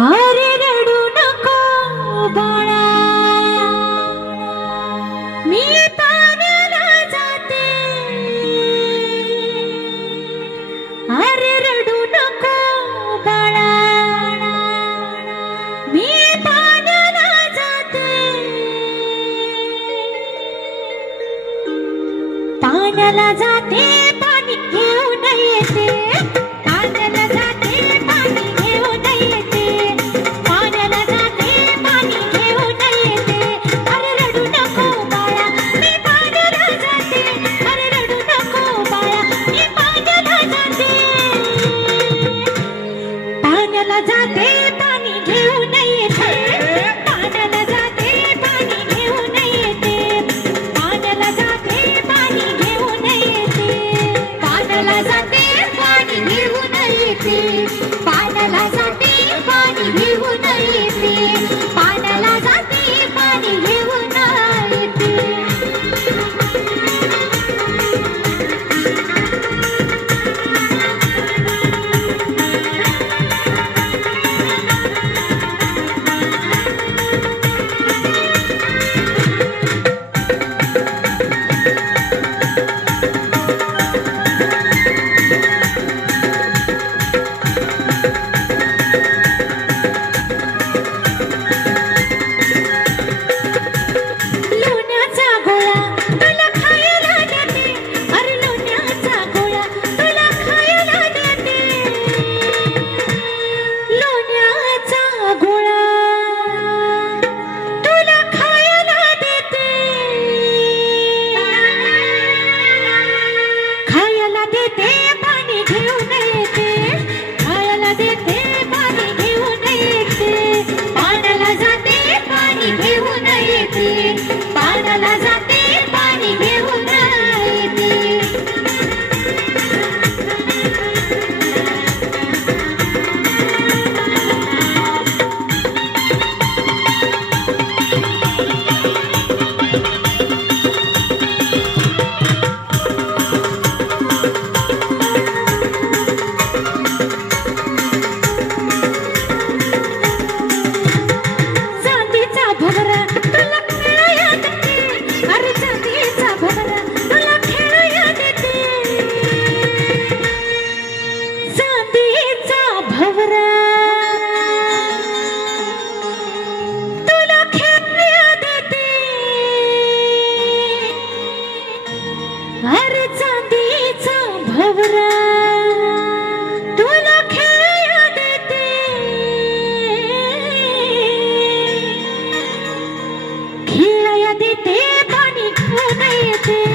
अरे रडू नको बाळा, मी पाण्याला जाते. अरे रडू नको बाळा, मी पाण्याला जाते. पाण्याला जाते, पाणी घेऊन येते. पाण्याला जाते, पाणी घेऊन येते. पाण्याला जाते, पाणी घेऊन येते. अरे रडू नको बाळा, मी पाण्याला जाते. अरे रडू नको बाळा, मी पाण्याला जाते. पाण्याला जाते, पाणी घेऊन येते. पाण्याला जाते, पाणी घेऊन येते. पाण्याला जाते, पाणी घेऊन येते. पाण्याला जाते, पाणी घेऊन येते. पाण्याला जाते, पाणी घेऊन येते. पाण्याला जाते, पाणी घेऊन येते. लोण्याचा गोळा तुला खायला देते. अरे लोण्याचा गोळा तुला खायला देते. लोण्याचा गोळा तुला खायला देते. खायला देते, पाणी घेऊन येते. खायला देते, पाणी घेऊन येते. पाण्याला जाते, पाणी घेऊन येते. पाण्याला जाते, पाणी घेऊन येते. चांदीचा भोवरा तुला खेळाया देते. अरे चांदीचा भोवरा तुला खेळाया देते. चांदीचा भोवरा तुला खेळाया देते. अरे चांदीचा भोवरा तुला खेळाया देते. खेळाया देते, पाणी घेऊन येते.